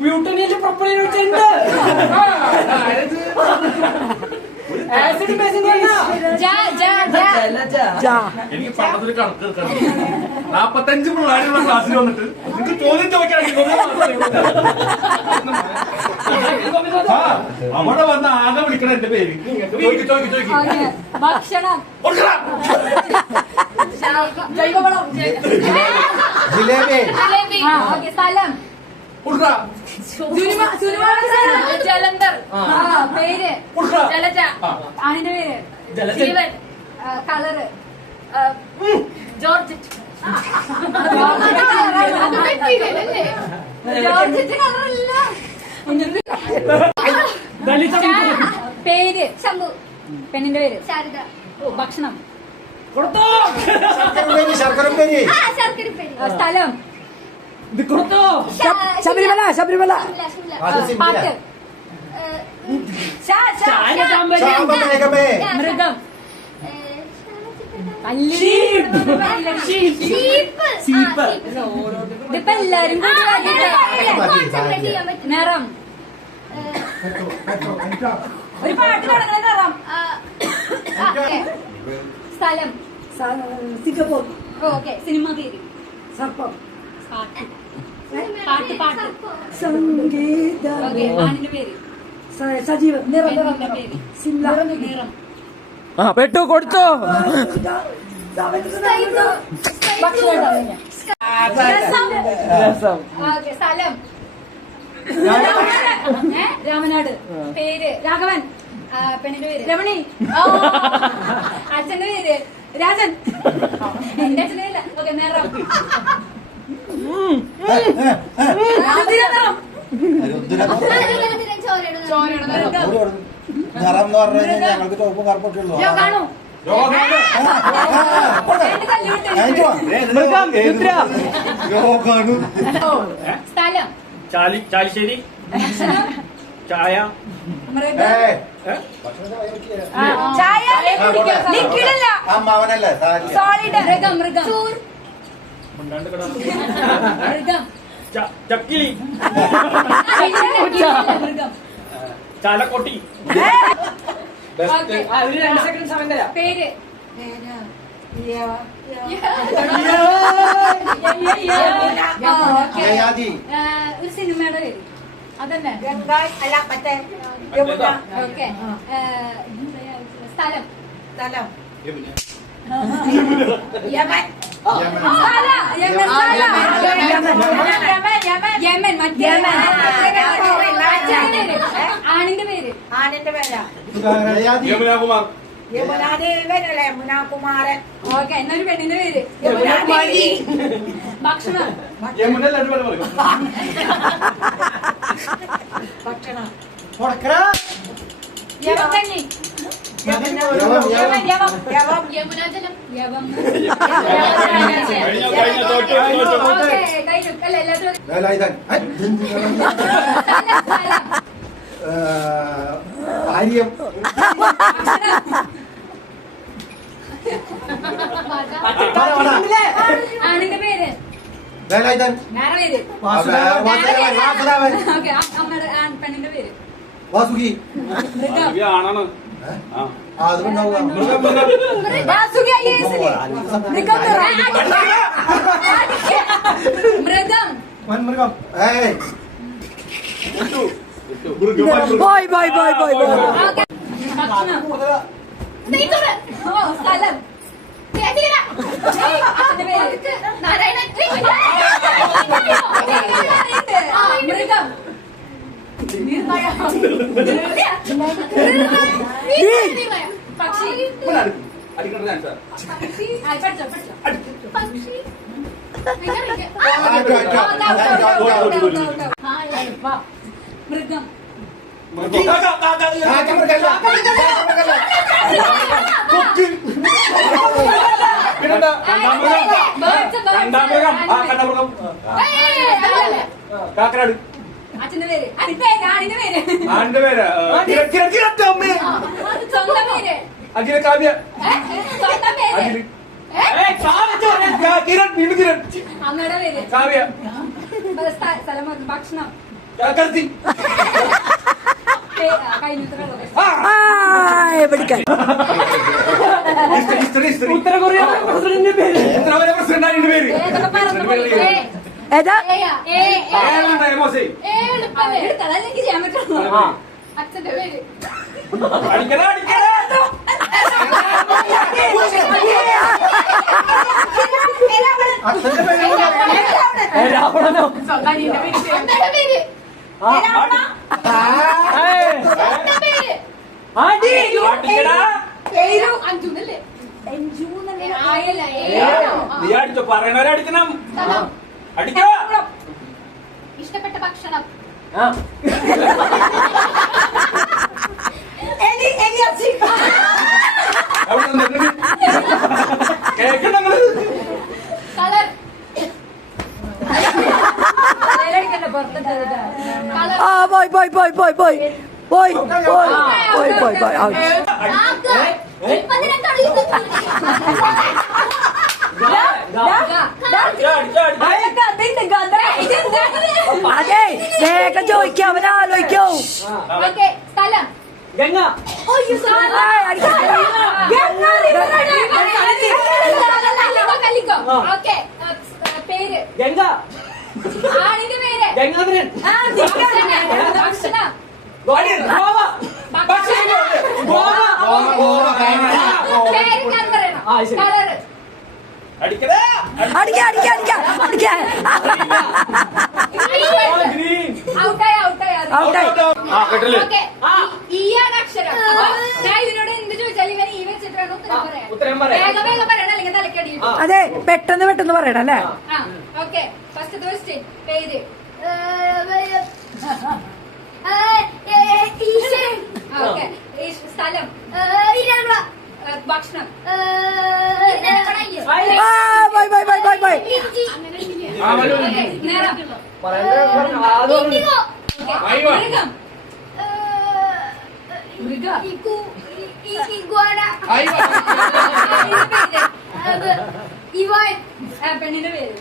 ബ്യൂട്ടനിയല് പ്രൊപ്പലൈൻ വെച്ചിട്ടുണ്ട്. ആസിഡ് ബേസിന്റെ എനിക്ക് പണ്ടത്തിൽ കണക്ക് 45 പിള്ളേരുള്ള ക്ലാസ്സിൽ വന്നിട്ട് എനിക്ക് ചോദ്യം ചോദിക്കണമെങ്കിൽ അവിടെ വന്ന് ആകെ വിളിക്കണം എന്റെ പേര്. ഭക്ഷണം, ജൈവവളം, ജിലേബി, സ്ഥലം, ജലന്ധർ, പേര്, ജലജ, ആണിന്റെ പേര്, ജീവൻ, കളറ്, ജോർജറ്റ്. ജോർജറ്റ് കളറല്ല. പേര് ശംഭു, പെണ്ണിന്റെ പേര് ശാരദ. ഭക്ഷണം ശർക്കരപ്പേരി, സ്ഥലം ശബരിമല, ശബരിമല, പാട്ട്, മൃഗം, ഇതിപ്പോ എല്ലാരും നിറം, ഒരു പാട്ട് തുടങ്ങുന്ന നിറം, സ്ഥലം സിംഗപ്പൂർ, ഓക്കെ, സിനിമ പേര്, സർപ്പം, പാട്ട്, പാട്ട്, പാട്ട്, സംഗീതം, ഓക്കെ, ആണിന്റെ പേര് സജീവൻ, നിറം, പെണ്ണിന്റെ പേര് സിംല, നിറം, పెట్టు కొడుతూ ഓക്കെ, സ്ഥലം രാമനാട്, പേര് രാഘവൻ, പെണ്ണിന്റെ പേര് രമണി, അച്ഛന്റെ പേര് രാജൻ, എന്റെ അച്ഛന്റെ പേര്. ഓക്കെ, നിറം നിറം എന്ന് പറഞ്ഞു കഴിഞ്ഞാൽ ഞങ്ങൾക്ക് ചുവപ്പും കറുപ്പൊക്കെ ഉള്ളു. കാണൂ, സ്ഥലം ചാലിശ്ശേരി, ചായ, അമ്മാവനല്ലേ സോളിഡ്, മൃഗം, മൃഗം, മൃഗം, ചക്കിലി, മൃഗം, ചാലക്കൊട്ടി, രണ്ട് സെക്കൻഡ് സമയം തരാം. പേര് ഒരു സിനിമയുടെ പേര് അതന്നെ. ഓക്കെ, സ്ഥലം യമൻ, മറ്റേ ആണിന്റെ പേര് യമുനാകുമാർ, യമുനാദേവനല്ലേ യമുനാകുമാരൻ. ഓക്കെ, എന്നൊരു പെണ്ണിന്റെ പേര് ഭക്ഷണം യമുന ലഡു പറയും. ഭക്ഷണം യമകന്നി, യമുനാജലം, യവം. കഴിഞ്ഞ തോറ്റു. ഓക്കെ, കഴിഞ്ഞു അല്ല എല്ലാത്തിലും. ആര്യം, ആണിന്റെ പേര് വേലായുധൻ, വേറെ പേര്. വാസുദേവൻ, ഓക്കെ, അമ്മയുടെ പെണ്ണിന്റെ പേര് വാസുകി. മൃഗം, ആണാണ്. അത് ഉണ്ടാവുക വാസുകി IAS. മൃഗം, മൃഗം. Boy boy boy boy boy. Okay, ഭക്ഷണം, ഓ, സ്ഥലം അച്ഛന്റെ പേര് മൃഗം, പക്ഷി, അടിക്കണ്ട ചാൻസ്. പഠിച്ചോ പക്ഷി, മൃഗം, കാക്കനാട്. അച്ഛന്റെ പേര് ആണിന്റെ പേര് ആന്റെ പേര് സ്വന്തം പേര് അഖില കാവ്യ. സ്വന്തം പേര് കിരൺ, വീണ്ടും കിരൺ. അമ്മയുടെ പേര് കാവ്യ. സ്ഥലം ഭക്ഷണം കരുതി പഠിക്കാൻ ഉത്തര കൊറിയ പ്രസിഡന്റിന്റെ പേര് പ്രസിഡന്റ് പേര് ഏതാ അച്ഛന്റെ പേര് അടിക്കണ അച്ഛന്റെ പേര് രാവണനോ അമ്മയുടെ പേര് ആടി അഞ്ജുനല്ലേ നീ അടിച്ചോ പറയണവരടിക്കണം സ്ഥലം അടിക്കോ ഇഷ്ടപ്പെട്ട ഭക്ഷണം കേക്കണങ്ങള് കളർ ആ പോയി പോയി പോയി പോയി പോയി പോയി പോയി പോയി പോയി പോയി ഔട്ട് അതെ വേഗം ചോദിക്കാം അവൻ ആലോചിക്കോ സ്ഥലം ഗംഗ ഓക്കെ പേര് ഗംഗ ആണിന്റെ പേര് ഗംഗാധരൻ ഭക്ഷണം ഗോവ ഗോവ പേര് ഞാൻ പറയണം ആ, ശരി. കളറ് അടിക്കണേ അടിക്ക അടിക്ക അടിക്ക അടിക്ക ഗ്രീൻ ഔട്ടായി ഔട്ടായി ആ കേട്ടില്ലേ ഓക്കെ ഈയാണ് അക്ഷരം അപ്പൊ ഞാൻ ഇതിനോട് എന്ത് ചോദിച്ചാലും ഇവൻ ഈ വെച്ചിട്ടാണ് ഉത്തരം പറയാം. വേഗം വേഗം പറയണം അല്ലെങ്കിൽ തലക്കടി അതെ പെട്ടെന്ന് പെട്ടെന്ന് പറയണം അല്ലേ ആ ഓക്കെ ഫസ്റ്റ് ക്വസ്റ്റ്യൻ പേര് ഓക്കെ സ്ഥലം ഭക്ഷണം പോയി പോയി പോയി പോയി പോയി ഓക്കെ നിറം മൃഗം പെണ്ണിന്റെ പേര്